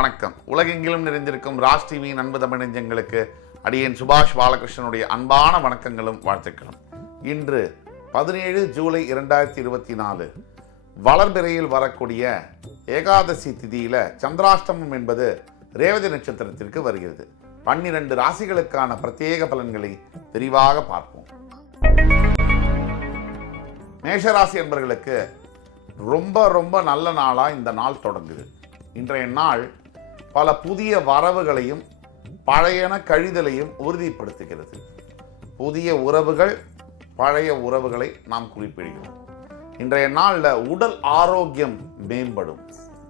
வணக்கம். உலகெங்கிலும் நிறைந்திருக்கும் ராஜ் டிவியின் அன்பு தமிழ் நெஞ்சங்களுக்கு அடியேன் சுபாஷ் பாலகிருஷ்ணனுடைய அன்பான வணக்கங்களும் வாழ்த்துக்களும். இன்று 17 ஜூலை 2024 வளர்பிறையில் வரக்கூடிய ஏகாதசி திதியில சந்திராஷ்டமம் என்பது ரேவதி நட்சத்திரத்திற்கு வருகிறது. 12 ராசிகளுக்கான பிரத்யேக பலன்களை விரிவாக பார்ப்போம். மேஷராசி என்பவர்களுக்கு ரொம்ப நல்ல நாளா இந்த நாள் தொடங்குது. இன்றைய நாள் பல புதிய வரவுகளையும் பழையன கழிதலையும் உறுதிப்படுத்துகிறது. புதிய உறவுகள் பழைய உறவுகளை நாம் குறிப்பிடுகிறோம். இன்றைய நாளில் உடல் ஆரோக்கியம் மேம்படும்.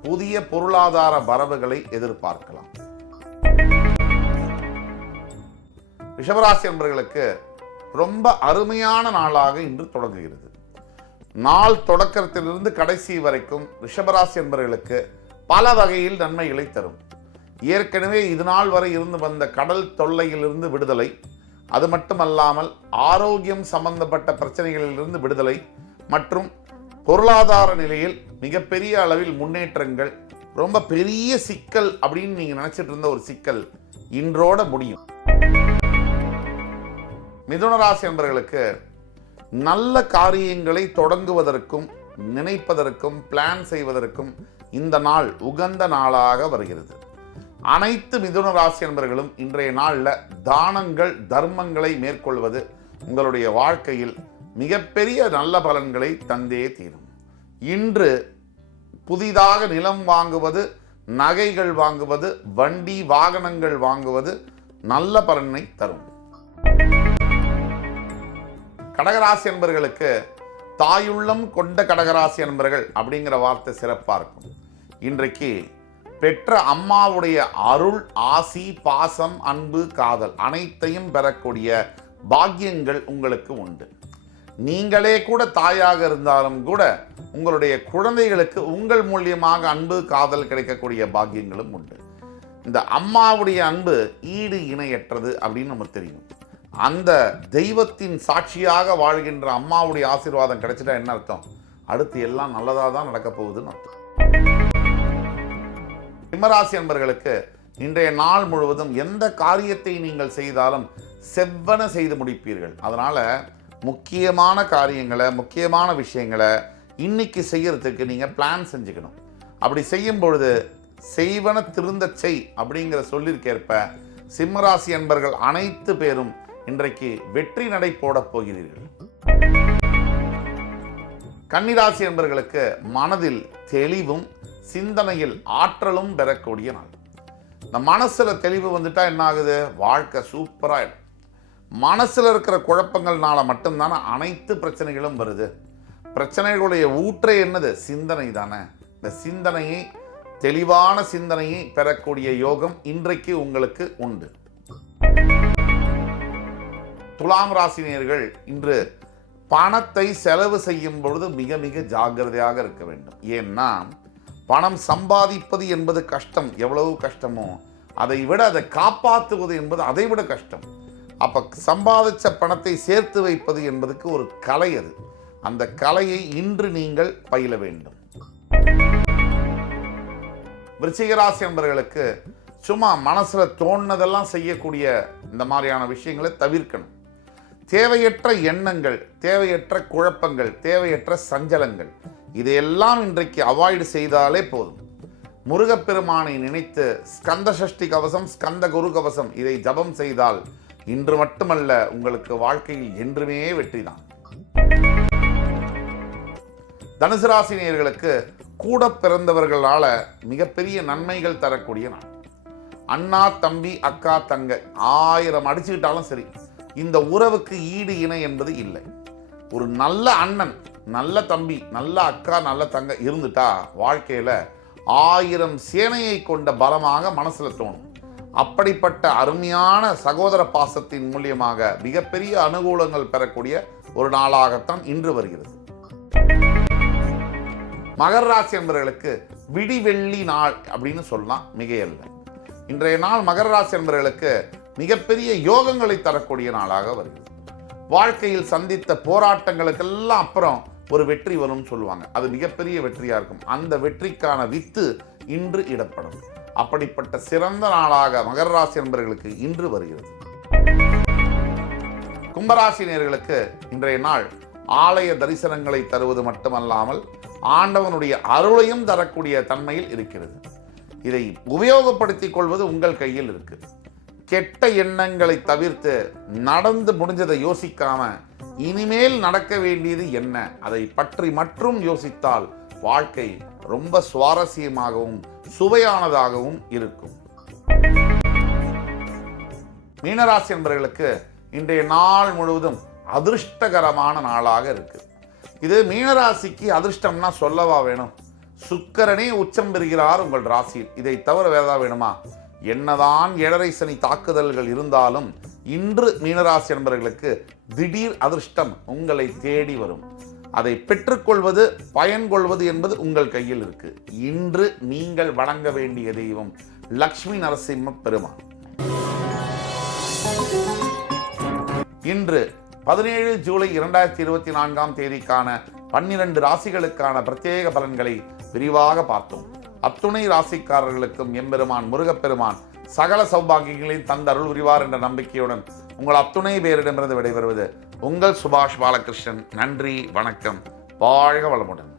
புதிய பொருளாதார வரவுகளை எதிர்பார்க்கலாம். ரிஷபராசி என்பவர்களுக்கு ரொம்ப அருமையான நாளாக இன்று தொடங்குகிறது. நாள் தொடக்கத்திலிருந்து கடைசி வரைக்கும் ரிஷபராசி என்பவர்களுக்கு பல வகையில் நன்மைகளை தரும். ஏற்கனவே இது நாள் வரை இருந்து வந்த கடல் தொல்லையிலிருந்து விடுதலை, அது மட்டுமல்லாமல் ஆரோக்கியம் சம்பந்தப்பட்ட பிரச்சனைகளிலிருந்து விடுதலை மற்றும் பொருளாதார நிலையில் மிகப்பெரிய அளவில் முன்னேற்றங்கள், ரொம்ப பெரிய சிக்கல் அப்படின்னு நீங்க நினைச்சிட்டு இருந்த ஒரு சிக்கல் இன்றோட முடியும். மிதுன ராசி என்பவர்களுக்கு நல்ல காரியங்களை தொடங்குவதற்கும் நினைப்பதற்கும் பிளான் செய்வதற்கும் இந்த நாள் உகந்த நாளாக வருகிறது. அனைத்து மிதுன ராசி என்பவர்களும் இன்றைய நாளில் தானங்கள் தர்மங்களை மேற்கொள்வது உங்களுடைய வாழ்க்கையில் மிகப்பெரிய நல்ல பலன்களை தந்தே தீரும். இன்று புதிதாக நிலம் வாங்குவது, நகைகள் வாங்குவது, வண்டி வாகனங்கள் வாங்குவது நல்ல பலனை தரும். கடகராசி என்பவர்களுக்கு தாயுள்ளம் கொண்ட கடகராசி என்பவர்கள் அப்படிங்கிற வார்த்தை சிறப்பாக இருக்கும். இன்றைக்கு பெற்ற அம்மாவுடைய அருள், ஆசி, பாசம், அன்பு, காதல் அனைத்தையும் பெறக்கூடிய பாக்கியங்கள் உங்களுக்கு உண்டு. நீங்களே கூட தாயாக இருந்தாலும் கூட உங்களுடைய குழந்தைகளுக்கு உங்கள் மூலியமாக அன்பு, காதல் கிடைக்கக்கூடிய பாக்கியங்களும் உண்டு. இந்த அம்மாவுடைய அன்பு ஈடு இணையற்றது அப்படின்னு நமக்கு தெரியும். அந்த தெய்வத்தின் சாட்சியாக வாழ்கின்ற அம்மாவுடைய ஆசீர்வாதம் கிடைச்சிட்டா என்ன அர்த்தம்? அடுத்து எல்லாம் நல்லதாக தான் நடக்க போகுதுன்னு அர்த்தம். சிம்மராசி என்பவர்களுக்கு இன்றைய நாள் முழுவதும் எந்த காரியத்தை நீங்கள் செய்தாலும் செவ்வன செய்து முடிப்பீர்கள். அதனால முக்கியமான காரியங்களை, முக்கியமான விஷயங்களை இன்னைக்கு செய்யறதுக்கு நீங்க பிளான் செஞ்சுக்கணும். அப்படி செய்யும் பொழுது செய்வன திருந்த செய் அப்படிங்கிற சொல்லிற்கேற்ப சிம்மராசி என்பவர்கள் அனைத்து பேரும் இன்றைக்கு வெற்றி நடை போட போகிறீர்கள். கன்னிராசி என்பவர்களுக்கு மனதில் தெளிவும் சிந்தனையில் ஆற்றலும் பெறக்கூடிய நாள். இந்த மனசுல தெளிவு வந்துட்டா என்ன ஆகுது? வாழ்க்கை சூப்பராயிடும். மனசுல இருக்கிற குழப்பங்கள்னால மட்டும்தானே அனைத்து பிரச்சனைகளும் வருது. பிரச்சனைகளுடைய ஊற்றே என்னது? சிந்தனை தானே. இந்த சிந்தனையை, தெளிவான சிந்தனையை பெறக்கூடிய யோகம் இன்றைக்கு உங்களுக்கு உண்டு. துலாம் ராசினியர்கள் இன்று பணத்தை செலவு செய்யும் பொழுது மிக ஜாக்கிரதையாக இருக்க வேண்டும். ஏன்னா பணம் சம்பாதிப்பது என்பது கஷ்டம். எவ்வளவு கஷ்டமோ அதை விட அதை காப்பாற்றுவது என்பது அதை விட கஷ்டம். அப்ப சம்பாதிச்ச பணத்தை சேர்த்து வைப்பது என்பதுக்கு ஒரு கலை. அது அந்த கலையை இன்று நீங்கள் பயில வேண்டும். விருச்சிக ராசி என்பவர்களுக்கு சும்மா மனசுல தோணுனதெல்லாம் செய்யக்கூடிய இந்த மாதிரியான விஷயங்களை தவிர்க்கணும். தேவையற்ற எண்ணங்கள், தேவையற்ற குழப்பங்கள், தேவையற்ற சஞ்சலங்கள் இதையெல்லாம் இன்றைக்கு அவாய்டு செய்தாலே போதும். முருகப்பெருமானை நினைத்து ஸ்கந்த சஷ்டி கவசம், ஸ்கந்த குரு கவசம் இதை ஜபம் செய்தால் இன்று மட்டுமல்ல, உங்களுக்கு வாழ்க்கையில் என்றுமே வெற்றிதான். தனுசு ராசி நேயர்களுக்கு கூட பிறந்தவர்களால மிகப்பெரிய நன்மைகள் தரக்கூடிய நாள். அண்ணா, தம்பி, அக்கா, தங்க 1000 அடிச்சுக்கிட்டாலும் சரி, இந்த உறவுக்கு ஈடு இணை என்பது இல்லை. ஒரு நல்ல அண்ணன், நல்ல தம்பி, நல்ல அக்கா, நல்ல தங்க இருந்துட்டா வாழ்க்கையில 1000 சேனையை கொண்ட பலமாக மனசுல தோணும். அப்படிப்பட்ட அருமையான சகோதர பாசத்தின் மூலியமாக மிகப்பெரிய அனுகூலங்கள் பெறக்கூடிய ஒரு நாளாகத்தான் இன்று வருகிறது. மகர ராசி என்பவர்களுக்கு விடிவெள்ளி நாள் அப்படின்னு சொல்லலாம், மிகையல்ல. இன்றைய நாள் மகர ராசி என்பவர்களுக்கு மிகப்பெரிய யோகங்களை தரக்கூடிய நாளாக வருகிறது. வாழ்க்கையில் சந்தித்த போராட்டங்களுக்கெல்லாம் அப்புறம் ஒரு வெற்றி வரும்னு சொல்லுவாங்க. அது மிகப்பெரிய வெற்றியா இருக்கும். அந்த வெற்றிக்கான வித்து இன்று இடப்படும். அப்படிப்பட்ட சிறந்த நாளாக மகர ராசி என்பவர்களுக்கு இன்று வருகிறது. கும்பராசி நேயர்களுக்கு இன்றைய நாள் ஆலய தரிசனங்களை தருவது மட்டுமல்லாமல் ஆண்டவனுடைய அருளையும் தரக்கூடிய தன்மையில் இருக்கிறது. இதை உபயோகப்படுத்திக் கொள்வது உங்கள் கையில் இருக்கு. கெட்ட எண்ணங்களை தவிர்த்து நடந்து முடிஞ்சதை யோசிக்காம இனிமேல் நடக்க வேண்டியது என்ன அதை பற்றி மட்டும் யோசித்தால் வாழ்க்கை ரொம்ப சுவாரஸ்யமாகவும் சுவையானதாகவும் இருக்கும். மீனராசி என்பவர்களுக்கு இன்றைய நாள் முழுவதும் அதிர்ஷ்டகரமான நாளாக இருக்கு. இது மீனராசிக்கு அதிர்ஷ்டம்னா சொல்லவா வேணும்? சுக்கிரனே உச்சம் பெறுகிறார் உங்கள் ராசியில். இதை தவிர வேறதா வேணுமா? என்னதான் 7.5 சனி தாக்குதல்கள் இருந்தாலும் இன்று மீனராசி என்பவர்களுக்கு திடீர் அதிர்ஷ்டம் உங்களை தேடி வரும். அதை பெற்றுக்கொள்வது பயன்கொள்வது என்பது உங்கள் கையில் இருக்கு. இன்று நீங்கள் வணங்க வேண்டிய தெய்வம் லக்ஷ்மி நரசிம்ம பெருமான். இன்று 17 ஜூலை 2024 தேதிக்கான 12 ராசிகளுக்கான பிரத்யேக பலன்களை விரிவாக பார்த்தோம். அத்துணை ராசிக்காரர்களுக்கும் எம்பெருமான் முருகப்பெருமான் சகல சௌபாகியங்களையும் தந்தருள் புரிவார் என்ற நம்பிக்கையுடன் உங்கள் அத்துணை பேரிடமிருந்து விடைபெறுவது உங்கள் சுபாஷ் பாலகிருஷ்ணன். நன்றி, வணக்கம், வாழ்க வளமுடன்.